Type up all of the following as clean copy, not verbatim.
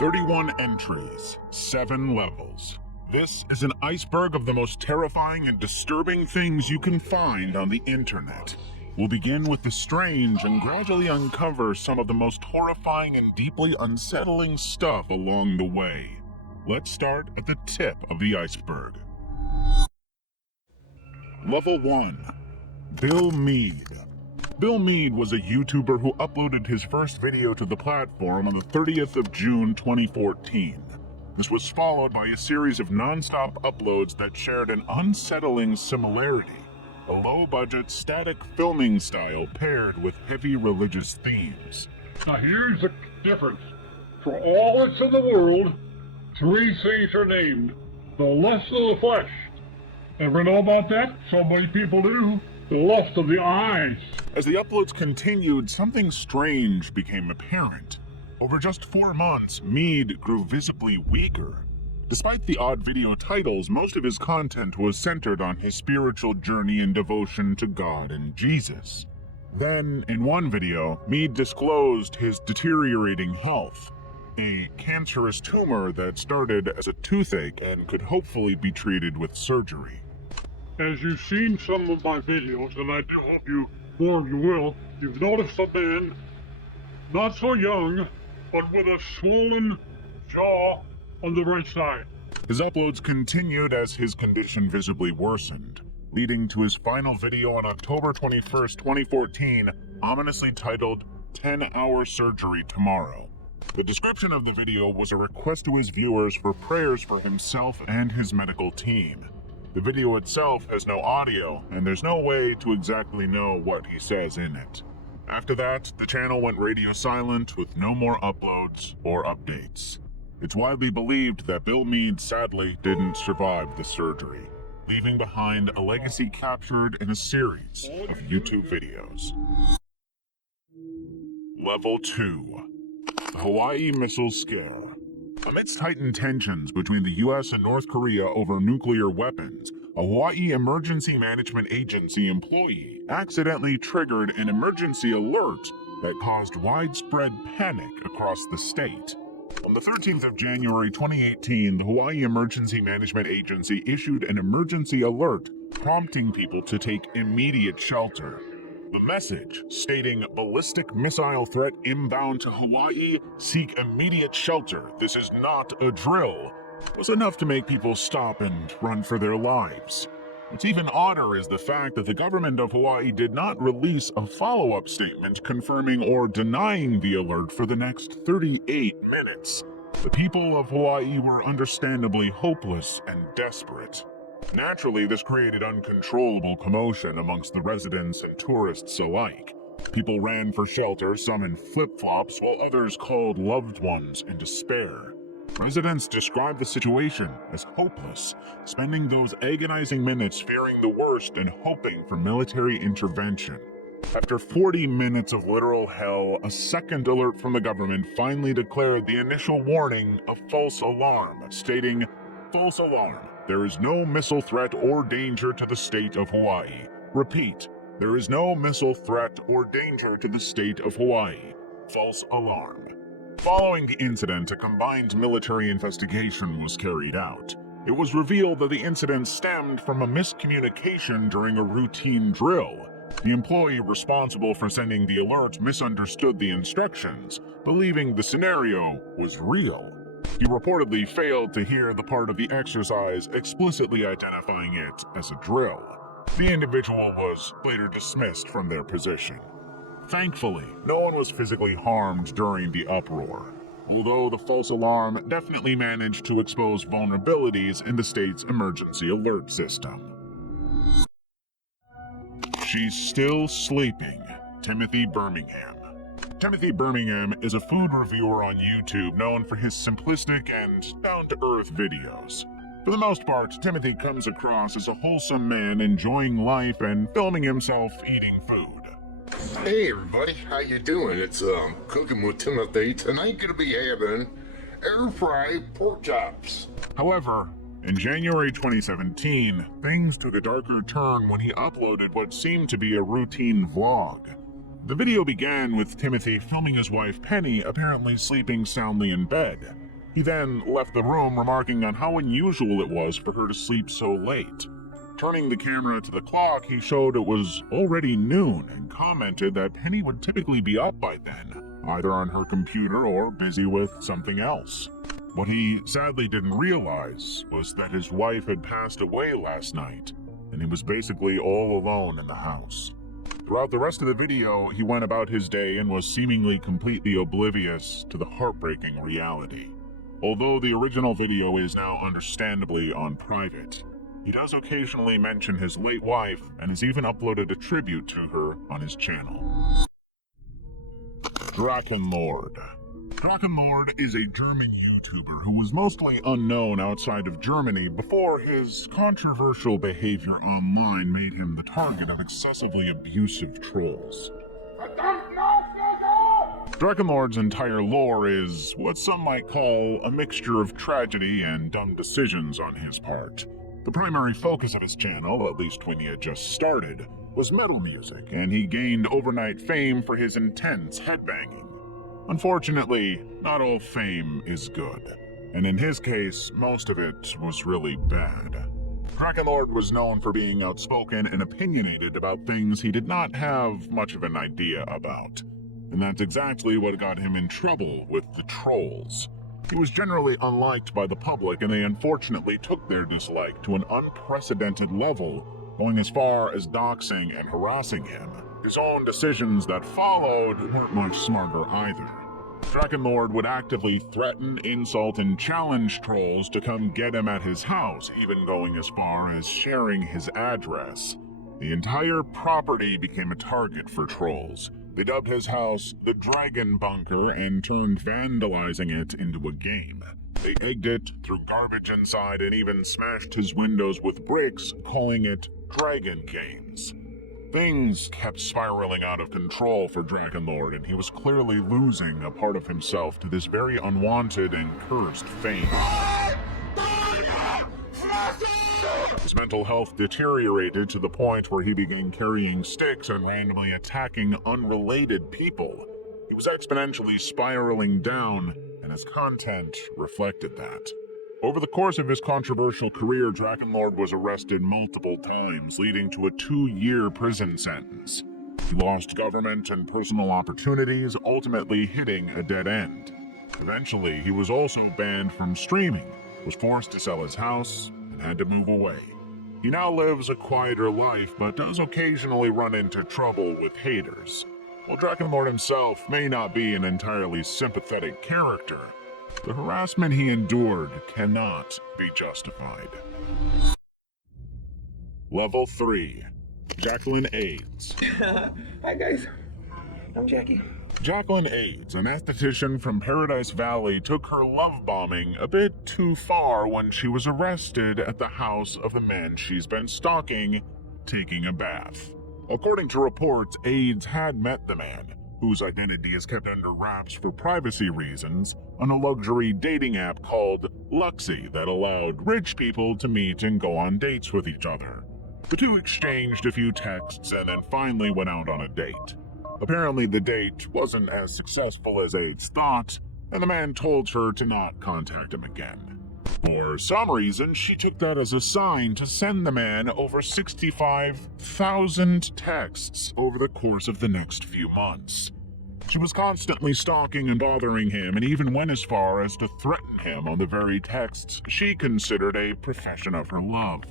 31 entries, 7 levels. This is an iceberg of the most terrifying and disturbing things you can find on the internet. We'll begin with the strange and gradually uncover some of the most horrifying and deeply unsettling stuff along the way. Let's start at the tip of the iceberg. Level 1. Bill Meade. Bill Meade was a YouTuber who uploaded his first video to the platform on the 30th of June 2014. This was followed by a series of non-stop uploads that shared an unsettling similarity, a low-budget static filming style paired with heavy religious themes. Now here's the difference. For all that's in the world, 3 things are named. The lust of the flesh. Ever know about that? So many people do. The lust of the eyes. As the uploads continued, something strange became apparent. Over just 4 months, Meade grew visibly weaker. Despite the odd video titles, most of his content was centered on his spiritual journey and devotion to God and Jesus. Then, in one video, Meade disclosed his deteriorating health, a cancerous tumor that started as a toothache and could hopefully be treated with surgery. As you've seen some of my videos, and I do hope you will, you've noticed a man, not so young, but with a swollen jaw on the right side. His uploads continued as his condition visibly worsened, leading to his final video on October 21st, 2014, ominously titled 10-Hour Surgery Tomorrow. The description of the video was a request to his viewers for prayers for himself and his medical team. The video itself has no audio, and there's no way to exactly know what he says in it. After that, the channel went radio silent with no more uploads or updates. It's widely believed that Bill Meade sadly didn't survive the surgery, leaving behind a legacy captured in a series of YouTube videos. Level 2. The Hawaii Missile Scare. Amidst heightened tensions between the US and North Korea over nuclear weapons, a Hawaii Emergency Management Agency employee accidentally triggered an emergency alert that caused widespread panic across the state. On the 13th of January 2018, the Hawaii Emergency Management Agency issued an emergency alert prompting people to take immediate shelter. The message, stating ballistic missile threat inbound to Hawaii, seek immediate shelter, this is not a drill, was enough to make people stop and run for their lives. What's even odder is the fact that the government of Hawaii did not release a follow-up statement confirming or denying the alert for the next 38 minutes. The people of Hawaii were understandably hopeless and desperate. Naturally, this created uncontrollable commotion amongst the residents and tourists alike. People ran for shelter, some in flip-flops, while others called loved ones in despair. Residents described the situation as hopeless, spending those agonizing minutes fearing the worst and hoping for military intervention. After 40 minutes of literal hell, a second alert from the government finally declared the initial warning a false alarm, stating, "False alarm. There is no missile threat or danger to the state of Hawaii. Repeat, there is no missile threat or danger to the state of Hawaii. False alarm." Following the incident, a combined military investigation was carried out. It was revealed that the incident stemmed from a miscommunication during a routine drill. The employee responsible for sending the alert misunderstood the instructions, believing the scenario was real. He reportedly failed to hear the part of the exercise explicitly identifying it as a drill. The individual was later dismissed from their position. Thankfully, no one was physically harmed during the uproar, although the false alarm definitely managed to expose vulnerabilities in the state's emergency alert system. She's Still Sleeping, Timothy Birmingham. Timothy Birmingham is a food reviewer on YouTube known for his simplistic and down-to-earth videos. For the most part, Timothy comes across as a wholesome man enjoying life and filming himself eating food. Hey everybody, how you doing? It's Cooking with Timothy. Tonight gonna be having air-fried pork chops. However, in January 2017, things took a darker turn when he uploaded what seemed to be a routine vlog. The video began with Timothy filming his wife Penny apparently sleeping soundly in bed. He then left the room, remarking on how unusual it was for her to sleep so late. Turning the camera to the clock, he showed it was already noon and commented that Penny would typically be up by then, either on her computer or busy with something else. What he sadly didn't realize was that his wife had passed away last night, and he was basically all alone in the house. Throughout the rest of the video, he went about his day and was seemingly completely oblivious to the heartbreaking reality. Although the original video is now understandably on private, he does occasionally mention his late wife and has even uploaded a tribute to her on his channel. Drachenlord. Drachenlord is a German YouTuber who was mostly unknown outside of Germany before his controversial behavior online made him the target of excessively abusive trolls. Drachenlord's entire lore is what some might call a mixture of tragedy and dumb decisions on his part. The primary focus of his channel, at least when he had just started, was metal music, and he gained overnight fame for his intense headbanging. Unfortunately, not all fame is good, and in his case, most of it was really bad. Drachenlord was known for being outspoken and opinionated about things he did not have much of an idea about. And that's exactly what got him in trouble with the trolls. He was generally unliked by the public, and they unfortunately took their dislike to an unprecedented level, going as far as doxing and harassing him. His own decisions that followed weren't much smarter either. Drachenlord would actively threaten, insult, and challenge trolls to come get him at his house, even going as far as sharing his address. The entire property became a target for trolls. They dubbed his house the Dragon Bunker and turned vandalizing it into a game. They egged it, threw garbage inside, and even smashed his windows with bricks, calling it Dragon Games. Things kept spiraling out of control for Drachenlord, and he was clearly losing a part of himself to this very unwanted and cursed fame. His mental health deteriorated to the point where he began carrying sticks and randomly attacking unrelated people. He was exponentially spiraling down, and his content reflected that. Over the course of his controversial career, Drachenlord was arrested multiple times, leading to a 2-year prison sentence. He lost government and personal opportunities, ultimately hitting a dead end. Eventually, he was also banned from streaming, was forced to sell his house, and had to move away. He now lives a quieter life, but does occasionally run into trouble with haters. While Drachenlord himself may not be an entirely sympathetic character, the harassment he endured cannot be justified. Level 3. Jacqueline AIDS. Hi guys, I'm Jackie. Jacqueline AIDS, an esthetician from Paradise Valley, took her love bombing a bit too far when she was arrested at the house of the man she's been stalking, taking a bath. According to reports, AIDS had met the man, whose identity is kept under wraps for privacy reasons, on a luxury dating app called Luxy that allowed rich people to meet and go on dates with each other. The two exchanged a few texts and then finally went out on a date. Apparently the date wasn't as successful as AIDS thought, and the man told her to not contact him again. For some reason, she took that as a sign to send the man over 65,000 texts over the course of the next few months. She was constantly stalking and bothering him, and even went as far as to threaten him on the very texts she considered a profession of her love.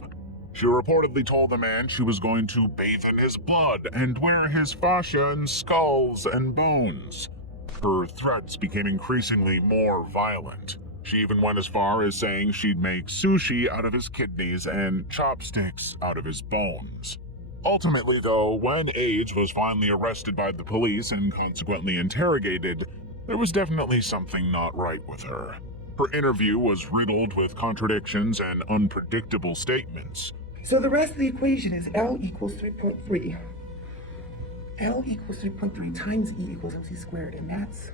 She reportedly told the man she was going to bathe in his blood and wear his fascia and skulls and bones. Her threats became increasingly more violent. She even went as far as saying she'd make sushi out of his kidneys and chopsticks out of his bones. Ultimately, though, when AIDS was finally arrested by the police and consequently interrogated, there was definitely something not right with her. Her interview was riddled with contradictions and unpredictable statements. So the rest of the equation is L equals 3.3. L equals 3.3 times E equals MC squared, and that's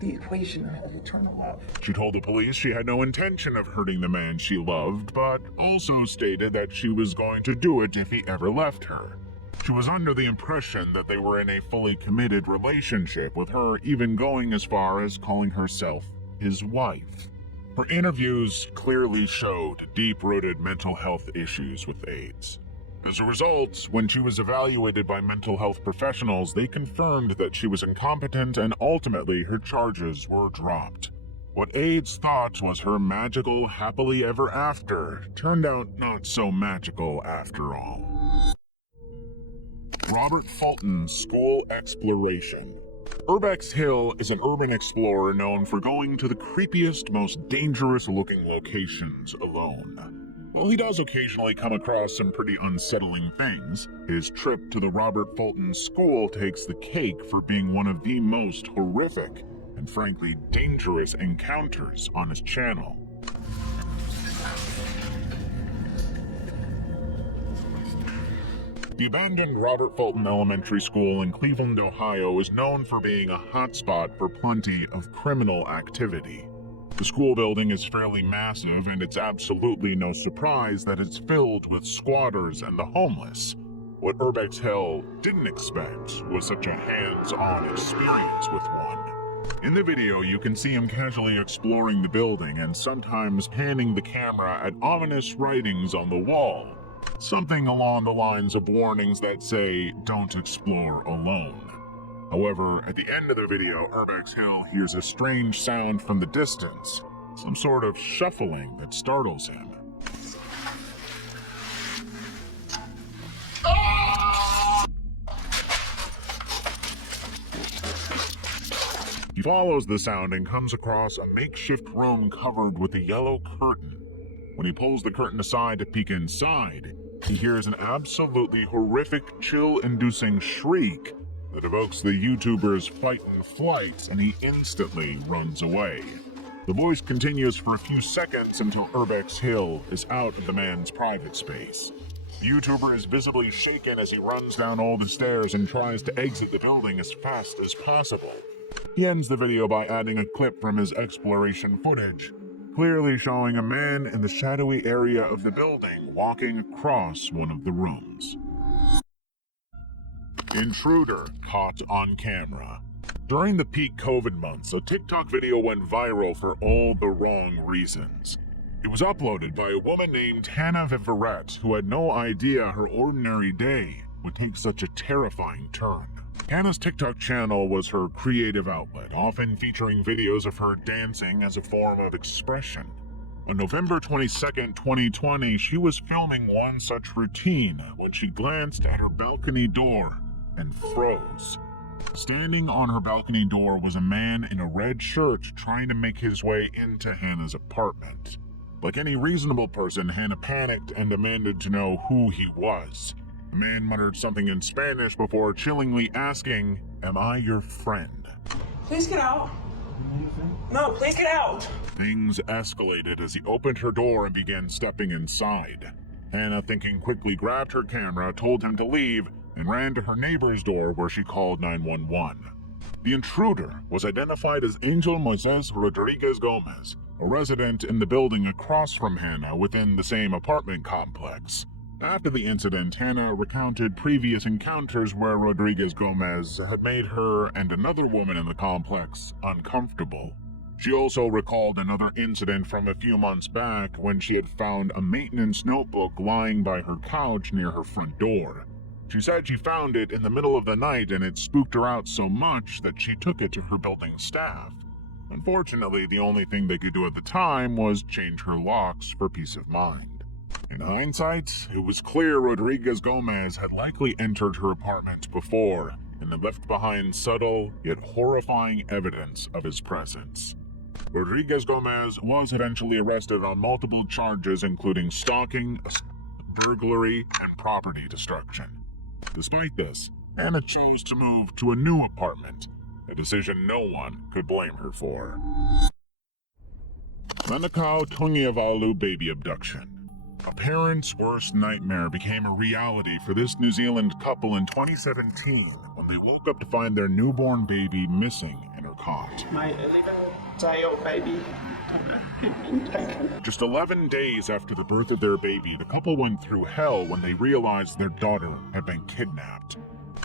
the equation of eternal love. She told the police she had no intention of hurting the man she loved, but also stated that she was going to do it if he ever left her. She was under the impression that they were in a fully committed relationship, with her even going as far as calling herself his wife. Her interviews clearly showed deep-rooted mental health issues with AIDS. As a result, when she was evaluated by mental health professionals, they confirmed that she was incompetent and ultimately her charges were dropped. What AIDS thought was her magical happily ever after turned out not so magical after all. Robert Fulton's School Exploration. Urbex Hill is an urban explorer known for going to the creepiest, most dangerous-looking locations alone. While he does occasionally come across some pretty unsettling things, his trip to the Robert Fulton School takes the cake for being one of the most horrific and frankly dangerous encounters on his channel. The abandoned Robert Fulton Elementary School in Cleveland, Ohio is known for being a hotspot for plenty of criminal activity. The school building is fairly massive, and it's absolutely no surprise that it's filled with squatters and the homeless. What Urbex Hill didn't expect was such a hands-on experience with one. In the video, you can see him casually exploring the building and sometimes panning the camera at ominous writings on the wall. Something along the lines of warnings that say, "Don't explore alone." However, at the end of the video, Urbex Hill hears a strange sound from the distance, some sort of shuffling that startles him. He follows the sound and comes across a makeshift room covered with a yellow curtain. When he pulls the curtain aside to peek inside, he hears an absolutely horrific, chill-inducing shriek that evokes the YouTuber's fight and flight, and he instantly runs away. The voice continues for a few seconds until Urbex Hill is out of the man's private space. The YouTuber is visibly shaken as he runs down all the stairs and tries to exit the building as fast as possible. He ends the video by adding a clip from his exploration footage, clearly showing a man in the shadowy area of the building walking across one of the rooms. Intruder caught on camera. During the peak COVID months, a TikTok video went viral for all the wrong reasons. It was uploaded by a woman named Hannah Viverette, who had no idea her ordinary day would take such a terrifying turn. Hannah's TikTok channel was her creative outlet, often featuring videos of her dancing as a form of expression. On November 22nd, 2020, she was filming one such routine when she glanced at her balcony door and froze. Standing on her balcony door was a man in a red shirt trying to make his way into Hannah's apartment. Like any reasonable person, Hannah panicked and demanded to know who he was. The man muttered something in Spanish before chillingly asking, "Am I your friend?" Please get out. No, please get out. Things escalated as he opened her door and began stepping inside. Hannah, thinking quickly, grabbed her camera, told him to leave, and ran to her neighbor's door where she called 911. The intruder was identified as Angel Moises Rodriguez Gomez, a resident in the building across from Hannah within the same apartment complex. After the incident, Hannah recounted previous encounters where Rodriguez Gomez had made her and another woman in the complex uncomfortable. She also recalled another incident from a few months back when she had found a maintenance notebook lying by her couch near her front door. She said she found it in the middle of the night and it spooked her out so much that she took it to her building staff. Unfortunately, the only thing they could do at the time was change her locks for peace of mind. In hindsight, it was clear Rodriguez Gomez had likely entered her apartment before and had left behind subtle yet horrifying evidence of his presence. Rodriguez Gomez was eventually arrested on multiple charges including stalking, burglary, and property destruction. Despite this, Hannah chose to move to a new apartment, a decision no one could blame her for. 𝐃𝐞𝐞𝐬𝐭 baby abduction. A parent's worst nightmare became a reality for this New Zealand couple in 2017 when they woke up to find their newborn baby missing in her cot. Child, baby. Just 11 days after the birth of their baby, the couple went through hell when they realized their daughter had been kidnapped.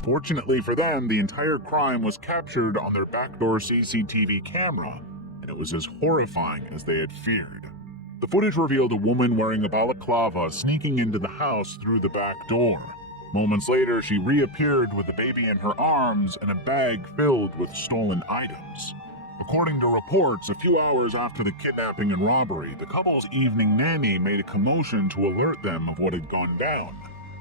Fortunately for them, the entire crime was captured on their backdoor CCTV camera, and it was as horrifying as they had feared. The footage revealed a woman wearing a balaclava sneaking into the house through the back door. Moments later, she reappeared with the baby in her arms and a bag filled with stolen items. According to reports, a few hours after the kidnapping and robbery, the couple's evening nanny made a commotion to alert them of what had gone down.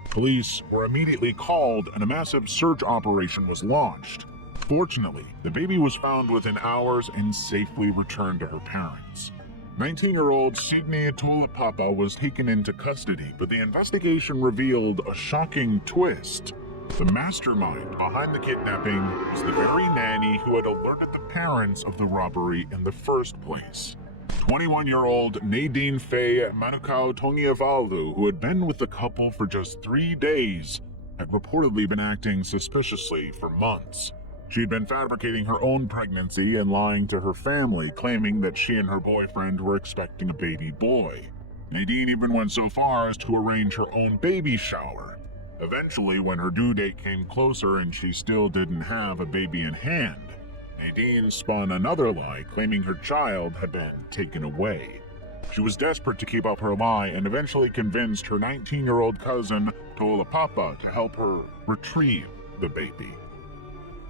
Police were immediately called and a massive search operation was launched. Fortunately, the baby was found within hours and safely returned to her parents. 19-year-old 𝐃𝐞𝐞𝐬𝐭 was taken into custody, but the investigation revealed a shocking twist. The mastermind behind the kidnapping was the very nanny who had alerted the parents of the robbery in the first place. 21-year-old Nadine Faye Manukau-Tongiavalu, who had been with the couple for just 3 days, had reportedly been acting suspiciously for months. She had been fabricating her own pregnancy and lying to her family, claiming that she and her boyfriend were expecting a baby boy. Nadine even went so far as to arrange her own baby shower. Eventually, when her due date came closer and she still didn't have a baby in hand, Nadine spun another lie, claiming her child had been taken away. She was desperate to keep up her lie and eventually convinced her 19-year-old cousin, 𝐃𝐞𝐞𝐬𝐿, to help her retrieve the baby.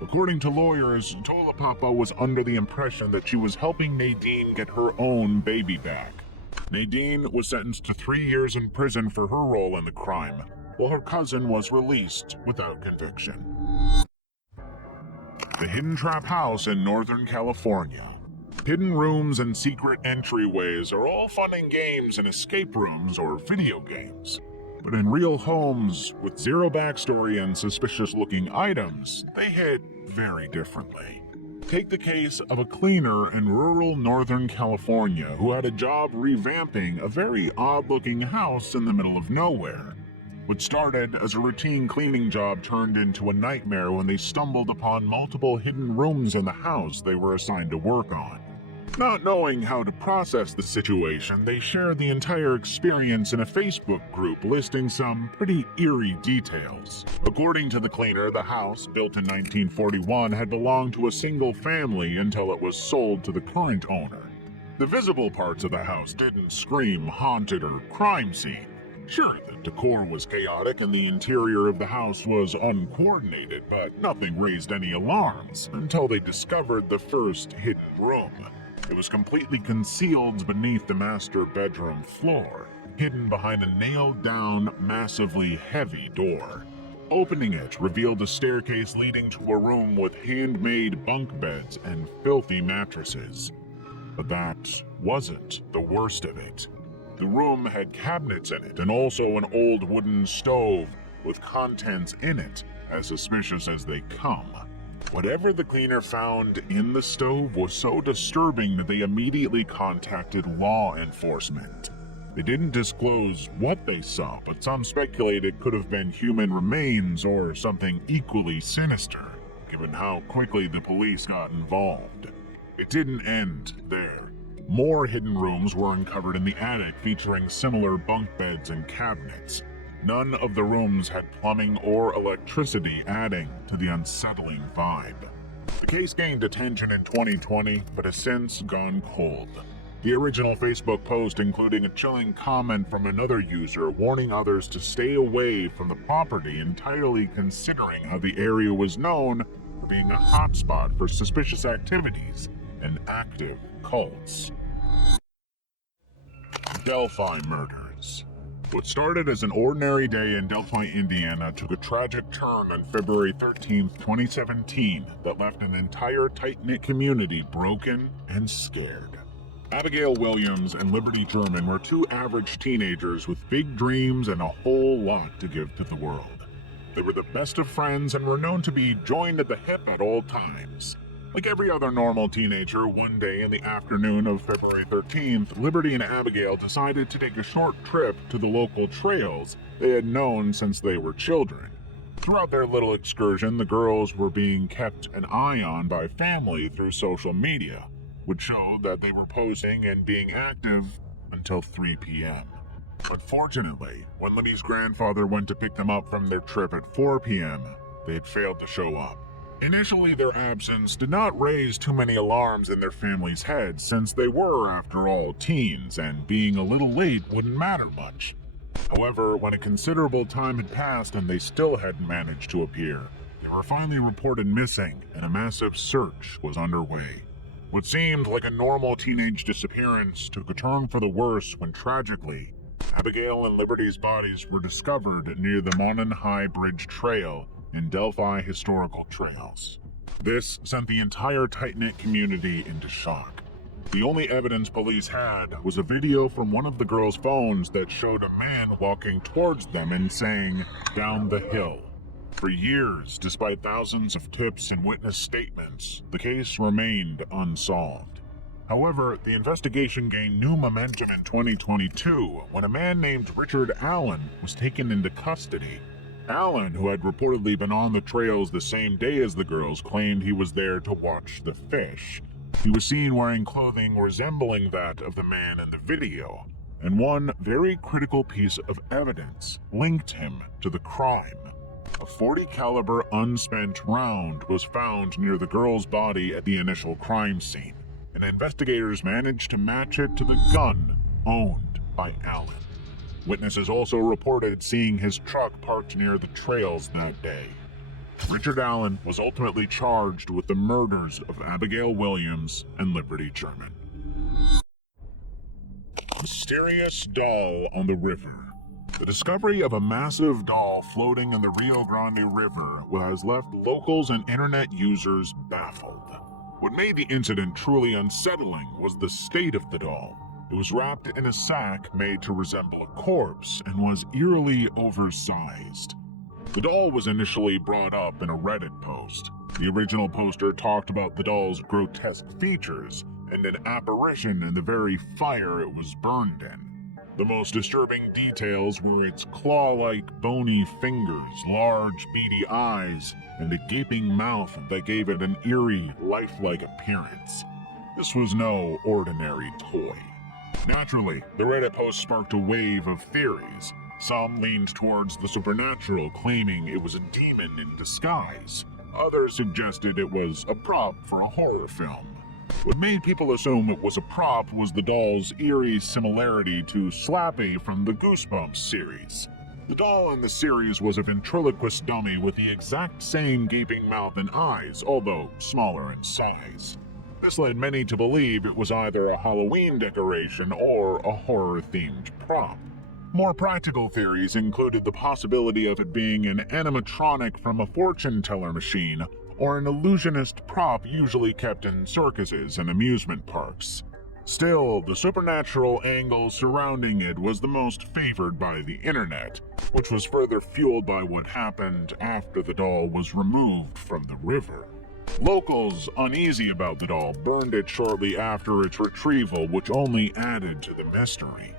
According to lawyers, 𝐃𝐞𝐞𝐬𝐿 was under the impression that she was helping Nadine get her own baby back. Nadine was sentenced to 3 years in prison for her role in the crime, while her cousin was released without conviction. The Hidden Trap House in Northern California. Hidden rooms and secret entryways are all fun and games in escape rooms or video games. But in real homes, with zero backstory and suspicious-looking items, they hit very differently. Take the case of a cleaner in rural Northern California who had a job revamping a very odd-looking house in the middle of nowhere. What started as a routine cleaning job turned into a nightmare when they stumbled upon multiple hidden rooms in the house they were assigned to work on. Not knowing how to process the situation, they shared the entire experience in a Facebook group listing some pretty eerie details. According to the cleaner, the house, built in 1941, had belonged to a single family until it was sold to the current owner. The visible parts of the house didn't scream haunted or crime scene. Sure, the decor was chaotic and the interior of the house was uncoordinated, but nothing raised any alarms until they discovered the first hidden room. It was completely concealed beneath the master bedroom floor, hidden behind a nailed-down, massively heavy door. Opening it revealed a staircase leading to a room with handmade bunk beds and filthy mattresses. But that wasn't the worst of it. The room had cabinets in it and also an old wooden stove with contents in it, as suspicious as they come. Whatever the cleaner found in the stove was so disturbing that they immediately contacted law enforcement. They didn't disclose what they saw, but some speculate it could have been human remains or something equally sinister, given how quickly the police got involved. It didn't end there. More hidden rooms were uncovered in the attic featuring similar bunk beds and cabinets. None of the rooms had plumbing or electricity, adding to the unsettling vibe. The case gained attention in 2020, but has since gone cold. The original Facebook post including a chilling comment from another user warning others to stay away from the property, entirely considering how the area was known for being a hotspot for suspicious activities and active cults. Delphi murders. What started as an ordinary day in Delphi, Indiana took a tragic turn on February 13, 2017 that left an entire tight-knit community broken and scared. Abigail Williams and Liberty German were two average teenagers with big dreams and a whole lot to give to the world. They were the best of friends and were known to be joined at the hip at all times. Like every other normal teenager, one day in the afternoon of February 13th, Liberty and Abigail decided to take a short trip to the local trails they had known since they were children. Throughout their little excursion, the girls were being kept an eye on by family through social media, would show that they were posing and being active until 3 p.m. But fortunately, when Libby's grandfather went to pick them up from their trip at 4 p.m., they had failed to show up. Initially, their absence did not raise too many alarms in their family's heads, since they were, after all, teens, and being a little late wouldn't matter much. However, when a considerable time had passed and they still hadn't managed to appear, they were finally reported missing, and a massive search was underway. What seemed like a normal teenage disappearance took a turn for the worse when, tragically, Abigail and Liberty's bodies were discovered near the Monon High Bridge Trail in Delphi Historical Trails. This sent the entire tight-knit community into shock. The only evidence police had was a video from one of the girls' phones that showed a man walking towards them and saying, "Down the hill." For years, despite thousands of tips and witness statements, the case remained unsolved. However, the investigation gained new momentum in 2022 when a man named Richard Allen was taken into custody. Allen, who had reportedly been on the trails the same day as the girls, claimed he was there to watch the fish. He was seen wearing clothing resembling that of the man in the video, and one very critical piece of evidence linked him to the crime. A .40 caliber unspent round was found near the girl's body at the initial crime scene, and investigators managed to match it to the gun owned by Allen. Witnesses also reported seeing his truck parked near the trails that day. Richard Allen was ultimately charged with the murders of Abigail Williams and Liberty German. Mysterious doll on the river. The discovery of a massive doll floating in the Rio Grande River has left locals and internet users baffled. What made the incident truly unsettling was the state of the doll. It was wrapped in a sack made to resemble a corpse and was eerily oversized. The doll was initially brought up in a Reddit post. The original poster talked about the doll's grotesque features and an apparition in the very fire it was burned in. The most disturbing details were its claw-like bony fingers, large beady eyes, and a gaping mouth that gave it an eerie, lifelike appearance. This was no ordinary toy. Naturally, the Reddit post sparked a wave of theories. Some leaned towards the supernatural, claiming it was a demon in disguise. Others suggested it was a prop for a horror film. What made people assume it was a prop was the doll's eerie similarity to Slappy from the Goosebumps series. The doll in the series was a ventriloquist dummy with the exact same gaping mouth and eyes, although smaller in size. This led many to believe it was either a Halloween decoration or a horror-themed prop. More practical theories included the possibility of it being an animatronic from a fortune teller machine or an illusionist prop usually kept in circuses and amusement parks. Still, the supernatural angle surrounding it was the most favored by the internet, which was further fueled by what happened after the doll was removed from the river. Locals, uneasy about the doll, burned it shortly after its retrieval, which only added to the mystery.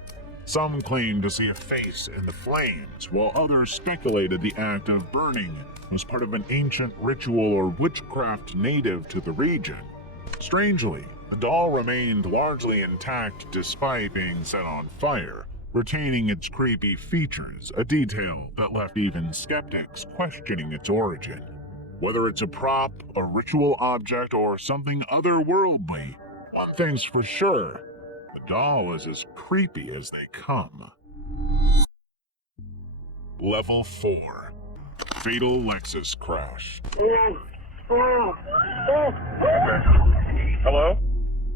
Some claimed to see a face in the flames, while others speculated the act of burning was part of an ancient ritual or witchcraft native to the region. Strangely, the doll remained largely intact despite being set on fire, retaining its creepy features, a detail that left even skeptics questioning its origin. Whether it's a prop, a ritual object, or something otherworldly, one thing's for sure: the doll is as creepy as they come. Level 4. Fatal Lexus Crash. Hello?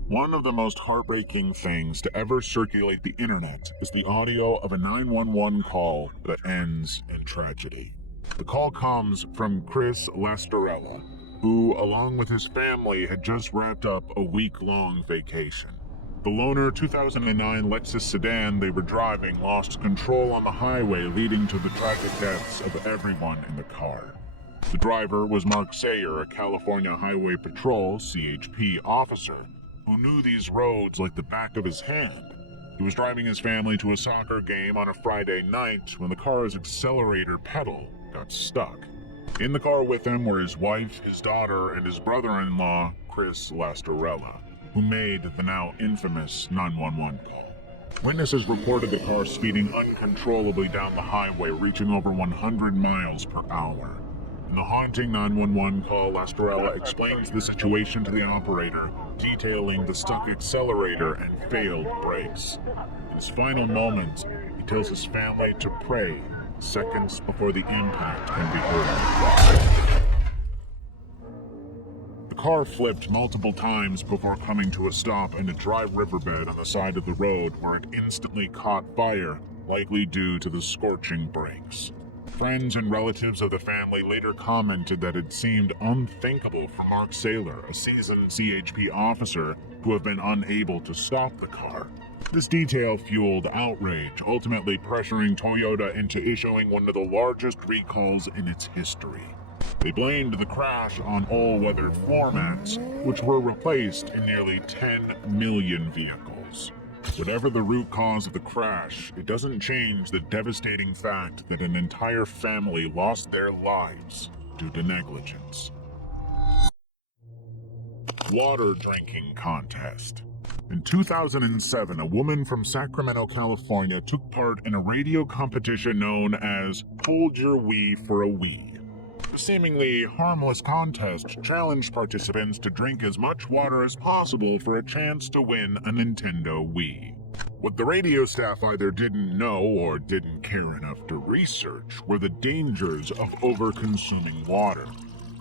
One of the most heartbreaking things to ever circulate the internet is the audio of a 911 call that ends in tragedy. The call comes from Chris Lastarella, who, along with his family, had just wrapped up a week-long vacation. The loaner 2009 Lexus sedan they were driving lost control on the highway, leading to the tragic deaths of everyone in the car. The driver was Mark Sayer, a California Highway Patrol (CHP) officer who knew these roads like the back of his hand. He was driving his family to a soccer game on a Friday night when the car's accelerator pedal got stuck. In the car with him were his wife, his daughter, and his brother-in-law, Chris Lastarella. who made the now infamous 911 call. Witnesses reported the car speeding uncontrollably down the highway, reaching over 100 miles per hour. In the haunting 911 call, Lasparella explains the situation to the operator, detailing the stuck accelerator and failed brakes. In his final moments, he tells his family to pray seconds before the impact can be heard. The car flipped multiple times before coming to a stop in a dry riverbed on the side of the road, where it instantly caught fire, likely due to the scorching brakes. Friends and relatives of the family later commented that it seemed unthinkable for Mark Saylor, a seasoned CHP officer, to have been unable to stop the car. This detail fueled outrage, ultimately pressuring Toyota into issuing one of the largest recalls in its history. They blamed the crash on all-weather floor mats, which were replaced in nearly 10 million vehicles. Whatever the root cause of the crash, it doesn't change the devastating fact that an entire family lost their lives due to negligence. Water drinking contest. In 2007, a woman from Sacramento, California took part in a radio competition known as Hold Your Wee for a Wee. The seemingly harmless contest challenged participants to drink as much water as possible for a chance to win a Nintendo Wii. What the radio staff either didn't know or didn't care enough to research were the dangers of over-consuming water.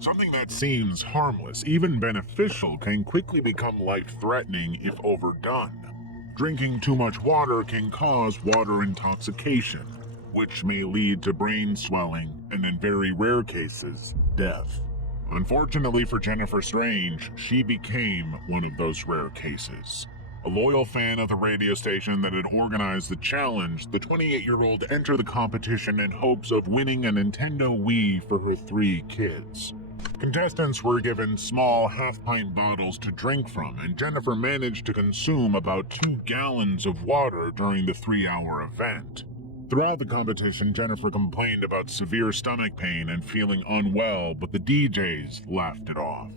Something that seems harmless, even beneficial, can quickly become life-threatening if overdone. Drinking too much water can cause water intoxication, which may lead to brain swelling and, in very rare cases, death. Unfortunately for Jennifer Strange, she became one of those rare cases. A loyal fan of the radio station that had organized the challenge, the 28-year-old entered the competition in hopes of winning a Nintendo Wii for her 3 kids. Contestants were given small half-pint bottles to drink from, and Jennifer managed to consume about 2 gallons of water during the 3-hour event. Throughout the competition, Jennifer complained about severe stomach pain and feeling unwell, but the DJs laughed it off.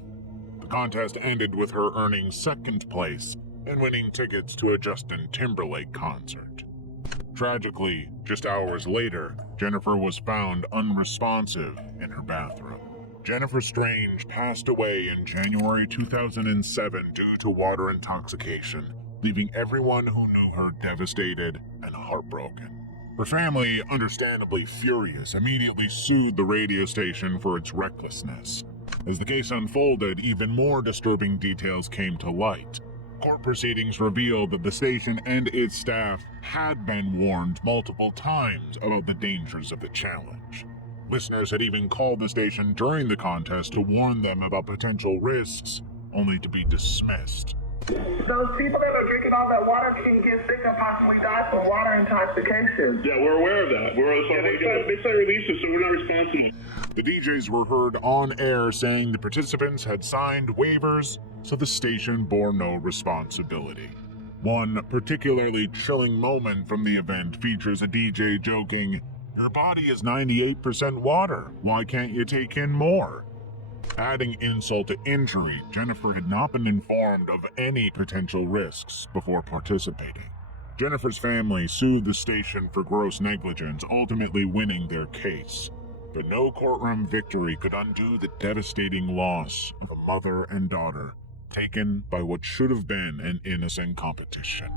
The contest ended with her earning 2nd place and winning tickets to a Justin Timberlake concert. Tragically, just hours later, Jennifer was found unresponsive in her bathroom. Jennifer Strange passed away in January 2007 due to water intoxication, leaving everyone who knew her devastated and heartbroken. Her family, understandably furious, immediately sued the radio station for its recklessness. As the case unfolded, even more disturbing details came to light. Court proceedings revealed that the station and its staff had been warned multiple times about the dangers of the challenge. Listeners had even called the station during the contest to warn them about potential risks, only to be dismissed. Those people that are drinking all that water can get sick and possibly die from water intoxication. Yeah, we're aware of that. They said release it, so we're not responsible. The DJs were heard on air saying the participants had signed waivers, so the station bore no responsibility. One particularly chilling moment from the event features a DJ joking, "Your body is 98% water. Why can't you take in more?" Adding insult to injury, Jennifer had not been informed of any potential risks before participating. Jennifer's family sued the station for gross negligence, ultimately winning their case. But no courtroom victory could undo the devastating loss of a mother and daughter, taken by what should have been an innocent competition.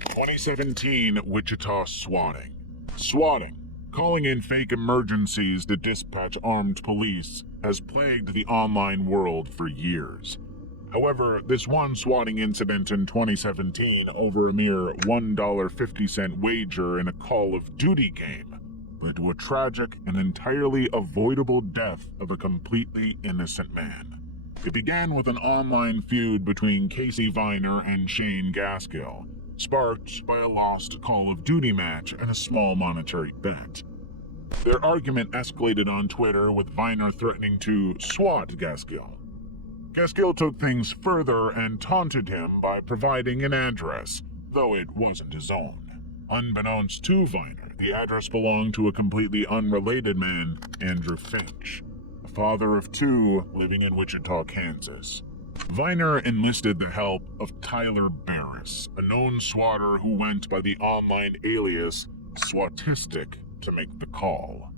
2017 Wichita swatting. Swatting, calling in fake emergencies to dispatch armed police, has plagued the online world for years. However, this one swatting incident in 2017 over a mere $1.50 wager in a Call of Duty game led to a tragic and entirely avoidable death of a completely innocent man. It began with an online feud between Casey Viner and Shane Gaskill, sparked by a lost Call of Duty match and a small monetary bet. Their argument escalated on Twitter, with Viner threatening to swat Gaskill. Gaskill took things further and taunted him by providing an address, though it wasn't his own. Unbeknownst to Viner, the address belonged to a completely unrelated man, Andrew Finch, a father of 2 living in Wichita, Kansas. Viner enlisted the help of Tyler Barris, a known swatter who went by the online alias Swatistic, to make the call.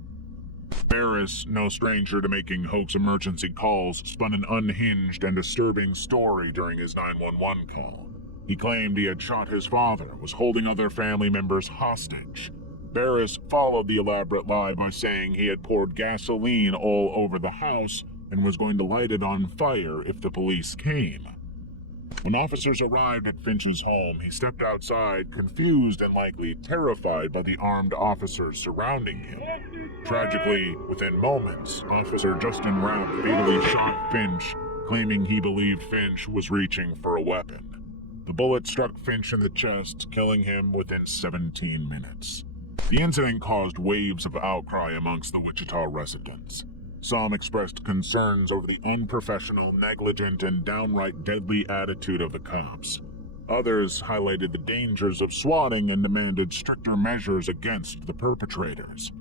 Barris, no stranger to making hoax emergency calls, spun an unhinged and disturbing story during his 911 call. He claimed he had shot his father, was holding other family members hostage. Barris followed the elaborate lie by saying he had poured gasoline all over the house and was going to light it on fire if the police came. When officers arrived at Finch's home, he stepped outside, confused and likely terrified by the armed officers surrounding him. Tragically, within moments, Officer Justin Rapp fatally shot Finch, claiming he believed Finch was reaching for a weapon. The bullet struck Finch in the chest, killing him within 17 minutes. The incident caused waves of outcry amongst the Wichita residents. Some expressed concerns over the unprofessional, negligent, and downright deadly attitude of the cops. Others highlighted the dangers of swatting and demanded stricter measures against the perpetrators.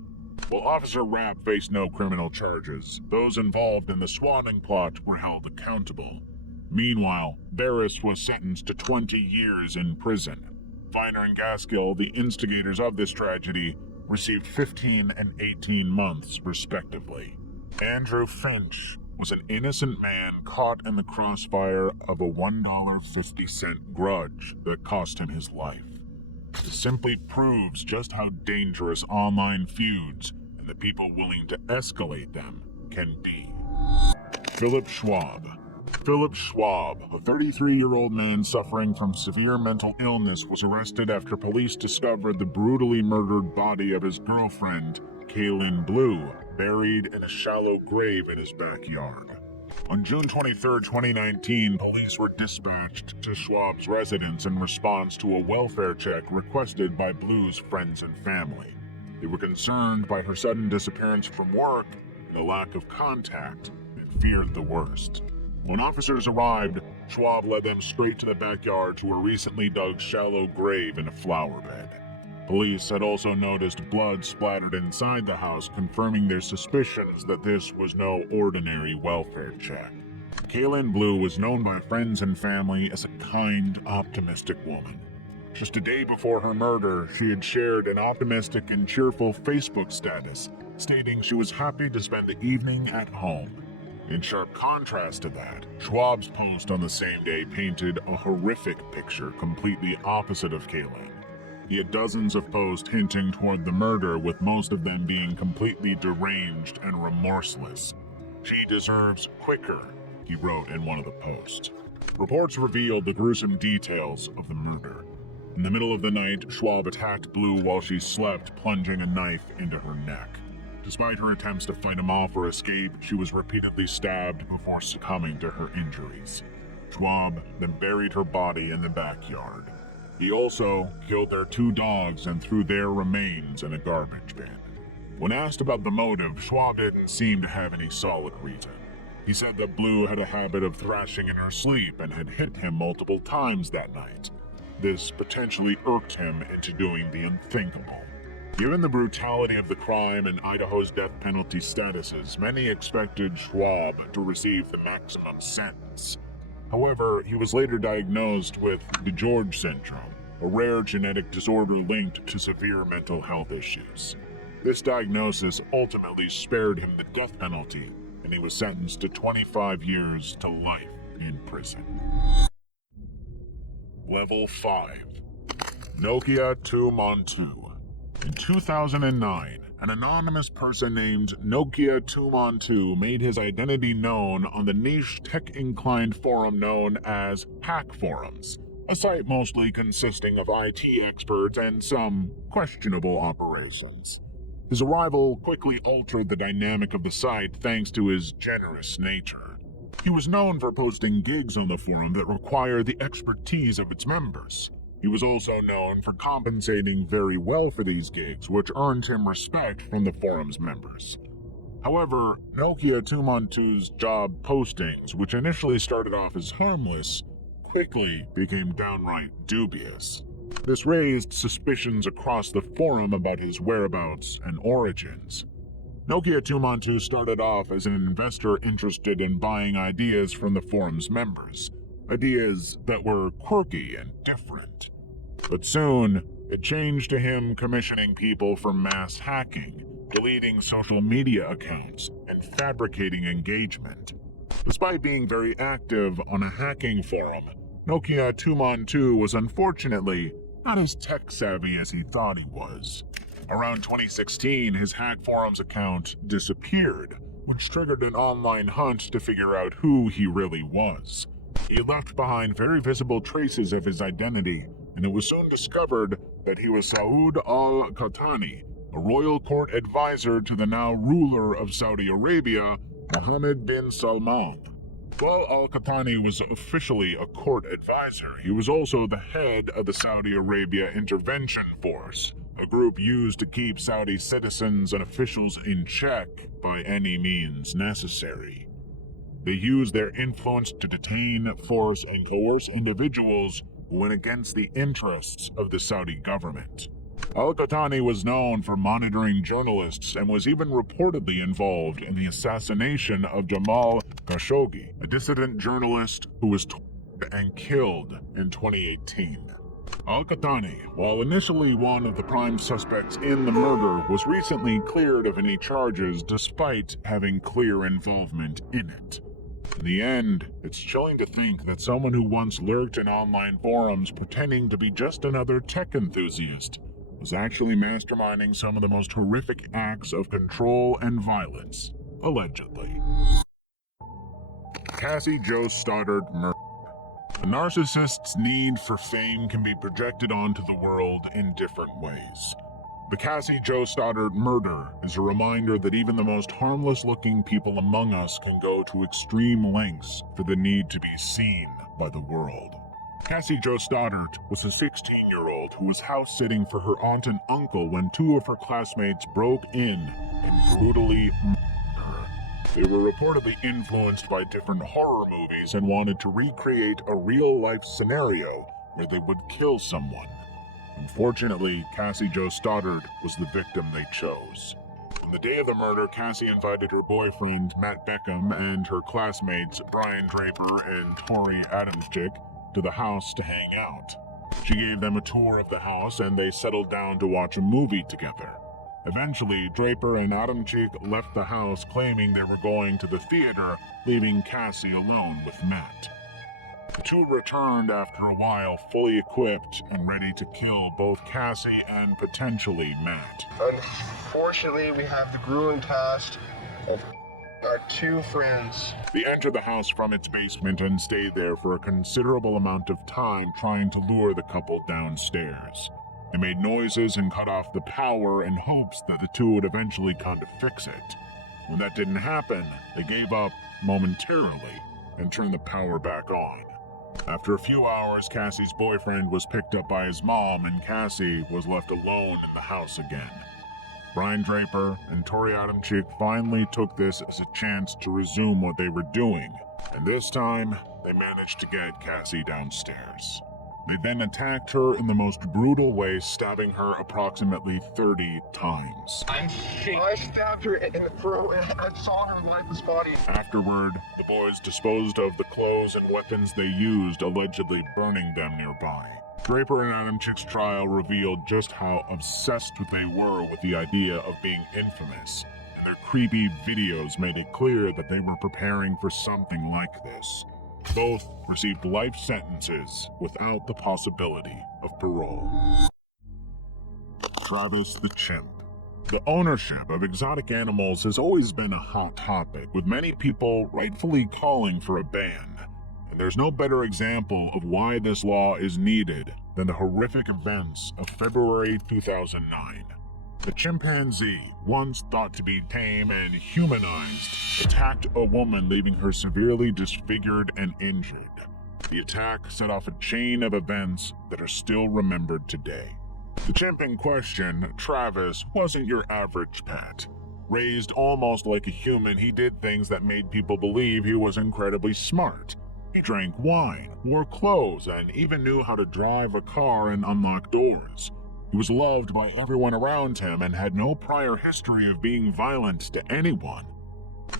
While Officer Rapp faced no criminal charges, those involved in the swatting plot were held accountable. Meanwhile, Barris was sentenced to 20 years in prison. Viner and Gaskill, the instigators of this tragedy, received 15 and 18 months, respectively. Andrew Finch was an innocent man caught in the crossfire of a $1.50 grudge that cost him his life. This simply proves just how dangerous online feuds and the people willing to escalate them can be. Philip Schwab. Philip Schwab, a 33-year-old man suffering from severe mental illness, was arrested after police discovered the brutally murdered body of his girlfriend, Kaylin Blue, buried in a shallow grave in his backyard. On June 23, 2019, police were dispatched to Schwab's residence in response to a welfare check requested by Blue's friends and family. They were concerned by her sudden disappearance from work and a lack of contact, and feared the worst. When officers arrived, Schwab led them straight to the backyard to a recently dug shallow grave in a flower bed. Police had also noticed blood splattered inside the house, confirming their suspicions that this was no ordinary welfare check. Kaylin Blue was known by friends and family as a kind, optimistic woman. Just a day before her murder, she had shared an optimistic and cheerful Facebook status, stating she was happy to spend the evening at home. In sharp contrast to that, Schwab's post on the same day painted a horrific picture completely opposite of Kaylin. He had dozens of posts hinting toward the murder, with most of them being completely deranged and remorseless. "She deserves quicker," he wrote in one of the posts. Reports revealed the gruesome details of the murder. In the middle of the night, Schwab attacked Blue while she slept, plunging a knife into her neck. Despite her attempts to fight him off or escape, she was repeatedly stabbed before succumbing to her injuries. Schwab then buried her body in the backyard. He also killed their 2 dogs and threw their remains in a garbage bin. When asked about the motive, Schwab didn't seem to have any solid reason. He said that Blue had a habit of thrashing in her sleep and had hit him multiple times that night. This potentially irked him into doing the unthinkable. Given the brutality of the crime and Idaho's death penalty statuses, many expected Schwab to receive the maximum sentence. However, he was later diagnosed with 𝐷eGeorge syndrome, a rare genetic disorder linked to severe mental health issues. This diagnosis ultimately spared him the death penalty, and he was sentenced to 25 years to life in prison. Level 5. 𝐃𝐞𝐞𝐬𝐿. In 2009, an anonymous person named 𝐃𝐞𝐞𝐬𝐿 made his identity known on the niche tech-inclined forum known as Hack Forums, a site mostly consisting of IT experts and some questionable operations. His arrival quickly altered the dynamic of the site thanks to his generous nature. He was known for posting gigs on the forum that required the expertise of its members. He was also known for compensating very well for these gigs, which earned him respect from the forum's members. However, 𝐃𝐞𝐞𝐬𝐿's job postings, which initially started off as harmless, quickly became downright dubious. This raised suspicions across the forum about his whereabouts and origins. 𝐃𝐞𝐞𝐞𝐬𝐭 started off as an investor interested in buying ideas from the forum's members, ideas that were quirky and different. But soon, it changed to him commissioning people for mass hacking, deleting social media accounts, and fabricating engagement. Despite being very active on a hacking forum, 𝐃𝐞𝐞𝐞𝐬𝐭 was unfortunately not as tech-savvy as he thought he was. Around 2016, his hack forums account disappeared, which triggered an online hunt to figure out who he really was. He left behind very visible traces of his identity, and it was soon discovered that he was Saud al-Qahtani, a royal court advisor to the now ruler of Saudi Arabia, Mohammed bin Salman. While al-Qahtani was officially a court advisor, he was also the head of the Saudi Arabia Intervention Force, a group used to keep Saudi citizens and officials in check by any means necessary. They used their influence to detain, force, and coerce individuals who went against the interests of the Saudi government. Al-Qahtani was known for monitoring journalists and was even reportedly involved in the assassination of Jamal Khashoggi, a dissident journalist who was tortured and killed in 2018. Al-Qahtani, while initially one of the prime suspects in the murder, was recently cleared of any charges despite having clear involvement in it. In the end, it's chilling to think that someone who once lurked in online forums pretending to be just another tech enthusiast was actually masterminding some of the most horrific acts of control and violence, allegedly. Cassie Jo Stoddard murder. A narcissist's need for fame can be projected onto the world in different ways. The Cassie Jo Stoddard murder is a reminder that even the most harmless-looking people among us can go to extreme lengths for the need to be seen by the world. Cassie Jo Stoddard was a 16-year-old who was house-sitting for her aunt and uncle when two of her classmates broke in and brutally murdered her. They were reportedly influenced by different horror movies and wanted to recreate a real-life scenario where they would kill someone. Unfortunately, Cassie Jo Stoddard was the victim they chose. On the day of the murder, Cassie invited her boyfriend, Matt Beckham, and her classmates, Brian Draper and Tori Adamczyk, to the house to hang out. She gave them a tour of the house and they settled down to watch a movie together. Eventually, Draper and Adamczyk left the house claiming they were going to the theater, leaving Cassie alone with Matt. The two returned after a while fully equipped and ready to kill both Cassie and potentially Matt. Unfortunately, we have the grueling task of our two friends. They entered the house from its basement and stayed there for a considerable amount of time trying to lure the couple downstairs. They made noises and cut off the power in hopes that the two would eventually come to fix it. When that didn't happen, they gave up momentarily and turned the power back on. After a few hours, Cassie's boyfriend was picked up by his mom and Cassie was left alone in the house again. Brian Draper and Tori Adamczyk finally took this as a chance to resume what they were doing, and this time, they managed to get Cassie downstairs. They then attacked her in the most brutal way, stabbing her approximately 30 times. I stabbed her in the throat and I saw her lifeless body. Afterward, the boys disposed of the clothes and weapons they used, allegedly burning them nearby. Draper and Adamczyk's trial revealed just how obsessed they were with the idea of being infamous, and their creepy videos made it clear that they were preparing for something like this. Both received life sentences without the possibility of parole. Travis the Chimp. The ownership of exotic animals has always been a hot topic, with many people rightfully calling for a ban. And there's no better example of why this law is needed than the horrific events of February 2009. The chimpanzee, once thought to be tame and humanized, attacked a woman, leaving her severely disfigured and injured. The attack set off a chain of events that are still remembered today. The chimp in question, Travis, wasn't your average pet. Raised almost like a human, he did things that made people believe he was incredibly smart. He drank wine, wore clothes, and even knew how to drive a car and unlock doors. He was loved by everyone around him and had no prior history of being violent to anyone.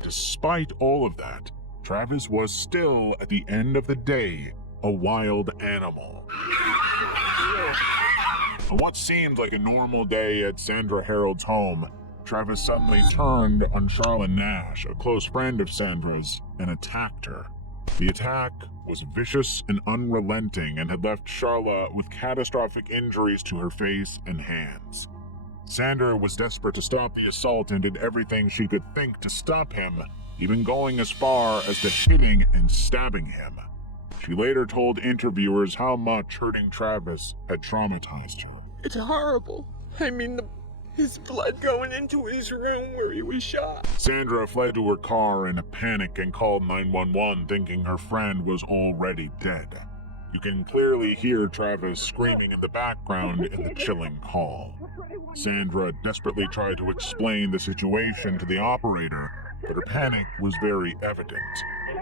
Despite all of that, Travis was still, at the end of the day, a wild animal. On what seemed like a normal day at Sandra Harold's home, Travis suddenly turned on Charla Nash, a close friend of Sandra's, and attacked her. The attack was vicious and unrelenting and had left Charla with catastrophic injuries to her face and hands. Sandra was desperate to stop the assault and did everything she could think to stop him, even going as far as to hitting and stabbing him. She later told interviewers how much hurting Travis had traumatized her. It's horrible. I mean, his blood going into his room where he was shot. Sandra fled to her car in a panic and called 911, thinking her friend was already dead. You can clearly hear Travis screaming in the background in the chilling call. Sandra desperately tried to explain the situation to the operator, but her panic was very evident.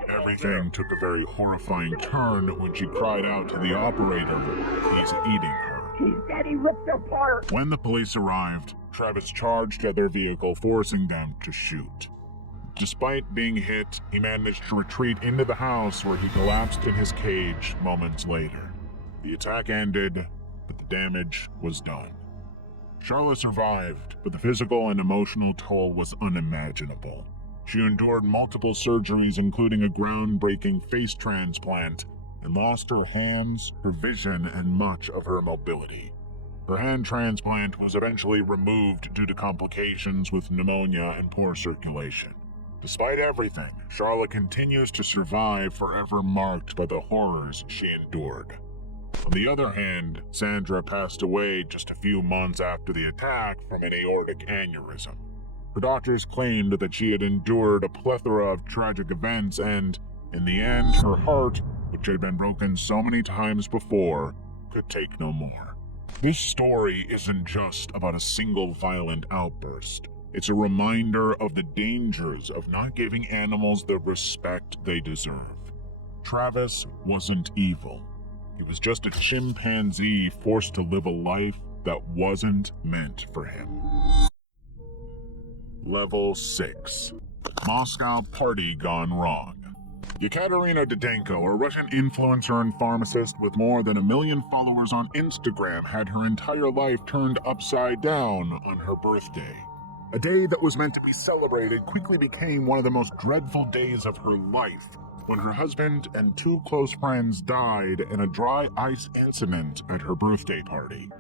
Everything took a very horrifying turn when she cried out to the operator, "He's eating her." He said he ripped her apart. When the police arrived, Travis charged at their vehicle, forcing them to shoot. Despite being hit, he managed to retreat into the house where he collapsed in his cage moments later. The attack ended, but the damage was done. Charla survived, but the physical and emotional toll was unimaginable. She endured multiple surgeries, including a groundbreaking face transplant, and lost her hands, her vision, and much of her mobility. Her hand transplant was eventually removed due to complications with pneumonia and poor circulation. Despite everything, Charla continues to survive, forever marked by the horrors she endured. On the other hand, Sandra passed away just a few months after the attack from an aortic aneurysm. Her doctors claimed that she had endured a plethora of tragic events and, in the end, her heart, which had been broken so many times before, could take no more. This story isn't just about a single violent outburst. It's a reminder of the dangers of not giving animals the respect they deserve. Travis wasn't evil. He was just a chimpanzee forced to live a life that wasn't meant for him. Level 6. Moscow Party Gone Wrong. 𝐃𝐞𝐞𝐬𝐿, a Russian influencer and pharmacist with more than 1 million followers on Instagram, had her entire life turned upside down on her birthday. A day that was meant to be celebrated quickly became one of the most dreadful days of her life, when her husband and 2 close friends died in a dry ice incident at her birthday party.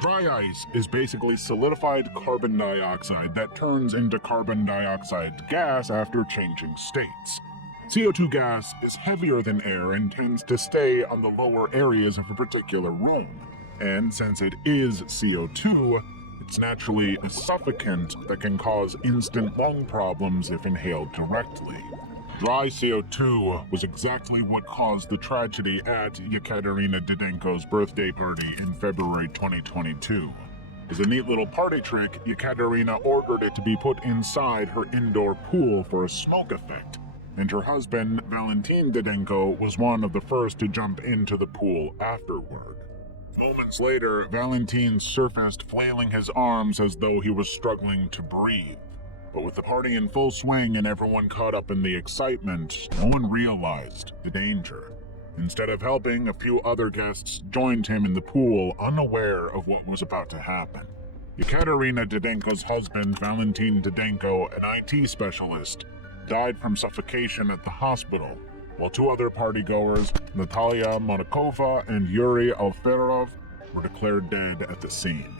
Dry ice is basically solidified carbon dioxide that turns into carbon dioxide gas after changing states. CO2 gas is heavier than air and tends to stay on the lower areas of a particular room. And since it is CO2, it's naturally a suffocant that can cause instant lung problems if inhaled directly. Dry CO2 was exactly what caused the tragedy at Ekaterina Didenko's birthday party in February 2022. As a neat little party trick, Ekaterina ordered it to be put inside her indoor pool for a smoke effect, and her husband, Valentin Didenko, was one of the first to jump into the pool afterward. Moments later, Valentin surfaced flailing his arms as though he was struggling to breathe. But with the party in full swing and everyone caught up in the excitement, no one realized the danger. Instead of helping, a few other guests joined him in the pool, unaware of what was about to happen. Ekaterina Didenko's husband, Valentin Didenko, an IT specialist, died from suffocation at the hospital, while 2 other partygoers, Natalia Monakova and Yuri Alferov, were declared dead at the scene.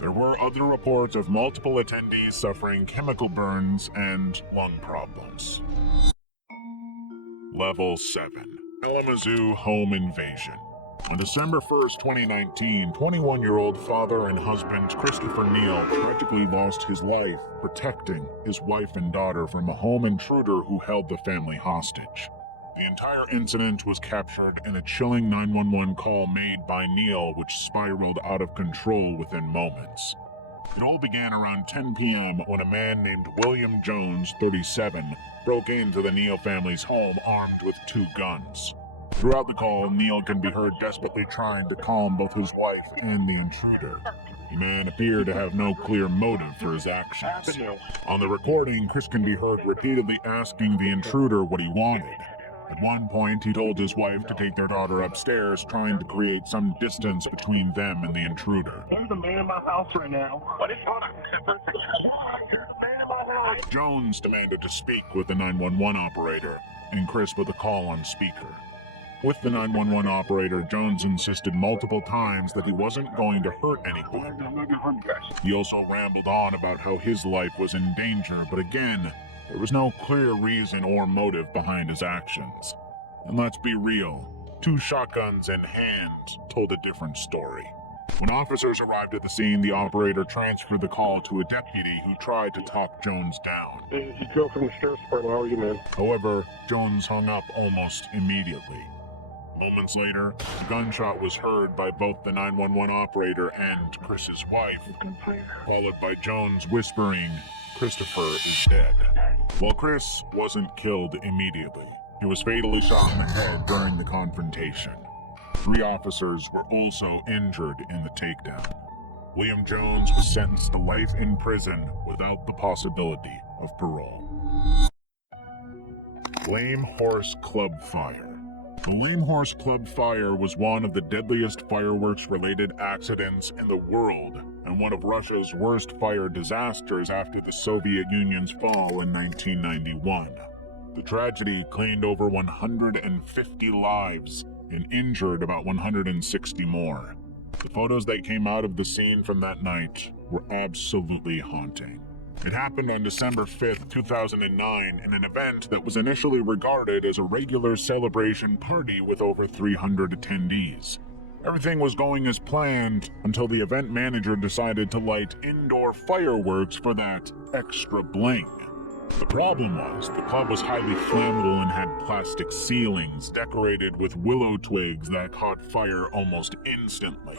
There were other reports of multiple attendees suffering chemical burns and lung problems. Level 7. Kalamazoo Home Invasion. On December 1st, 2019, 21-year-old father and husband Christopher Neal tragically lost his life protecting his wife and daughter from a home intruder who held the family hostage. The entire incident was captured in a chilling 911 call made by Neal, which spiraled out of control within moments. It all began around 10 p.m. when a man named William Jones, 37, broke into the Neal family's home armed with 2 guns. Throughout the call, Neal can be heard desperately trying to calm both his wife and the intruder. The man appeared to have no clear motive for his actions. On the recording, Chris can be heard repeatedly asking the intruder what he wanted. At one point, he told his wife to take their daughter upstairs, trying to create some distance between them and the intruder. There's a man in my house right now. What is going on? Jones demanded to speak with the 911 operator, and Chris put the call on speaker. With the 911 operator, Jones insisted multiple times that he wasn't going to hurt anyone. He also rambled on about how his life was in danger, but again, there was no clear reason or motive behind his actions. And let's be real, 2 shotguns in hand told a different story. When officers arrived at the scene, the operator transferred the call to a deputy who tried to talk Jones down. This is Joe from the Sheriff's Department. How are you, man? However, Jones hung up almost immediately. Moments later, a gunshot was heard by both the 911 operator and Chris's wife, followed by Jones whispering, "Christopher is dead." While Chris wasn't killed immediately, he was fatally shot in the head during the confrontation. 3 officers were also injured in the takedown. William Jones was sentenced to life in prison without the possibility of parole. Lame Horse Club Fire. The Lame Horse Club Fire was one of the deadliest fireworks-related accidents in the world and one of Russia's worst fire disasters after the Soviet Union's fall in 1991. The tragedy claimed over 150 lives and injured about 160 more. The photos that came out of the scene from that night were absolutely haunting. It happened on December 5th, 2009, in an event that was initially regarded as a regular celebration party with over 300 attendees. Everything was going as planned until the event manager decided to light indoor fireworks for that extra bling. The problem was, the club was highly flammable and had plastic ceilings decorated with willow twigs that caught fire almost instantly.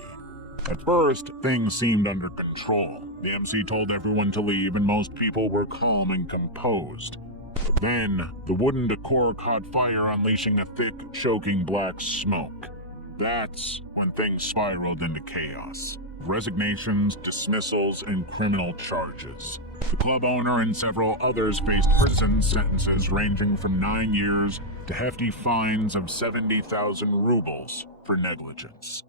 At first, things seemed under control. The MC told everyone to leave and most people were calm and composed. But then, the wooden decor caught fire, unleashing a thick, choking black smoke. That's when things spiraled into chaos. Resignations, dismissals, and criminal charges. The club owner and several others faced prison sentences ranging from 9 years to hefty fines of 70,000 rubles for negligence.